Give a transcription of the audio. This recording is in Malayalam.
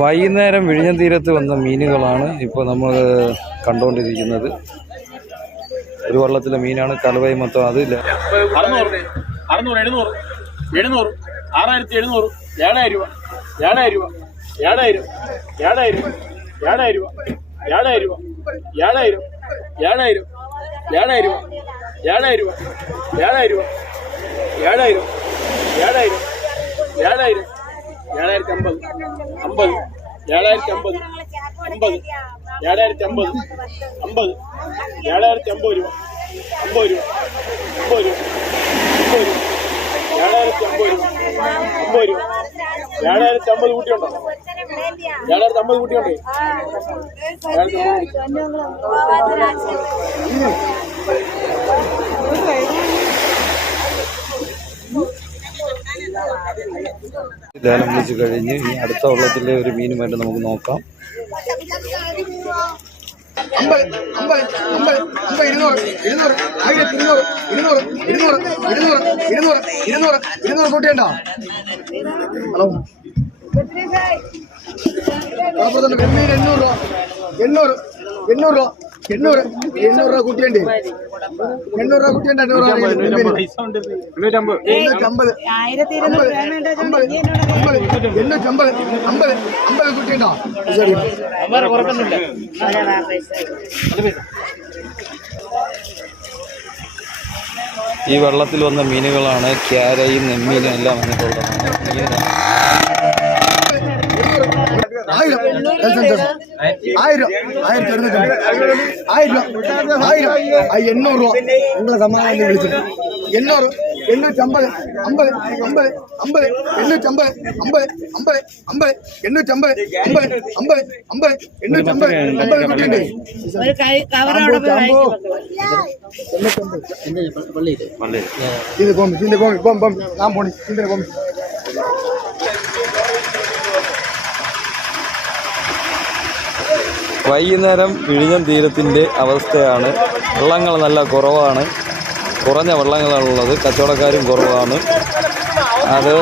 വൈകുന്നേരം വിഴിഞ്ഞം തീരത്ത് വന്ന മീനുകളാണ് ഇപ്പോൾ നമ്മൾ കണ്ടുകൊണ്ടിരിക്കുന്നത്. ഒരു വള്ളത്തിലെ മീനാണ് കലവൈ മൊത്തം. അതില്ല ഏഴായിരം രൂപ ഏഴായിരം രൂപ ഏഴായിരം ഏഴായിരം ഏഴായിരം രൂപ ഏഴായിരം രൂപ ഏഴായിരം ഏഴായിരം ഏഴായിരം രൂപ ഏഴായിരം രൂപ ഏഴായിരം രൂപ ഏഴായിരം. ഏഴായിരം. ഏഴായിരം. ഏഴായിരത്തി അമ്പത്. അമ്പത്. ഏഴായിരത്തി അമ്പത്. അമ്പത്. ഏഴായിരത്തി അമ്പത്. അമ്പത്. ഏഴായിരത്തി അമ്പത് രൂപ. അമ്പത് രൂപ. അമ്പത് രൂപ. അമ്പത് രൂപ. ഏഴായിരത്തി അമ്പത് രൂപ. അമ്പത് രൂപ. ഏഴായിരത്തി അമ്പത് കൂട്ടിയുണ്ടോ? ഏഴായിരത്തി അമ്പത് കൂട്ടിയുണ്ടോ? ഏഴായിരത്തി അമ്പത്. ലേലം വിളിച്ച് കഴിഞ്ഞ് ഇനി അടുത്ത വള്ളത്തിലെ ഒരു മീനുമായിട്ട് നമുക്ക് നോക്കാം. എണ്ണൂറ് എണ്ണൂറ് എണ്ണൂറ് രൂപ. എണ്ണൂറ് എണ്ണൂറ് രൂപ കൂട്ടിയുണ്ട് എണ്ണൂറ് രൂപ കൂട്ടിയുണ്ട് എണ്ണൂറ് എണ്ണൂറ്റമ്പത്. അമ്പത്. എണ്ണൂറ്റമ്പത്. അമ്പത്. അമ്പത് കൂട്ടിയുണ്ടോ ശരി. ഈ വെള്ളത്തിൽ വന്ന മീനുകളാണ് ക്യാരയും നെമ്മീനും എല്ലാം വന്നിട്ടുള്ളതാണ്. മീന് ആയിരം ആയിരം ആയിരത്തി എഴുന്നൂറ്റമ്പത് ആയിരം രൂപ ആയിരം ആ എണ്ണൂറ് രൂപ നിങ്ങളെ സമാധാനം വിളിച്ചത് എണ്ണൂറ് എണ്ണൂറ്റമ്പത് അമ്പത് അമ്പത് അമ്പത് എണ്ണൂറ്റമ്പത് അമ്പത് അമ്പത് അമ്പത് എണ്ണൂറ്റമ്പത് അമ്പത് അമ്പത് അമ്പത് എണ്ണൂറ്റമ്പത് അമ്പത് കുട്ടിയുണ്ട് ഒരു കൈ കവറോടെ ചാമ്പോ ഇത് പോം ഇതിന്റെ പോം പോം വൈകുന്നേരം വിഴിഞ്ഞം തീരത്തിന്റെ അവസ്ഥയാണ്. വെള്ളങ്ങൾ നല്ല കുറവാണ്. കുറഞ്ഞ വെള്ളങ്ങളാണുള്ളത്. കച്ചവടക്കാരും കുറവാണ്. അത്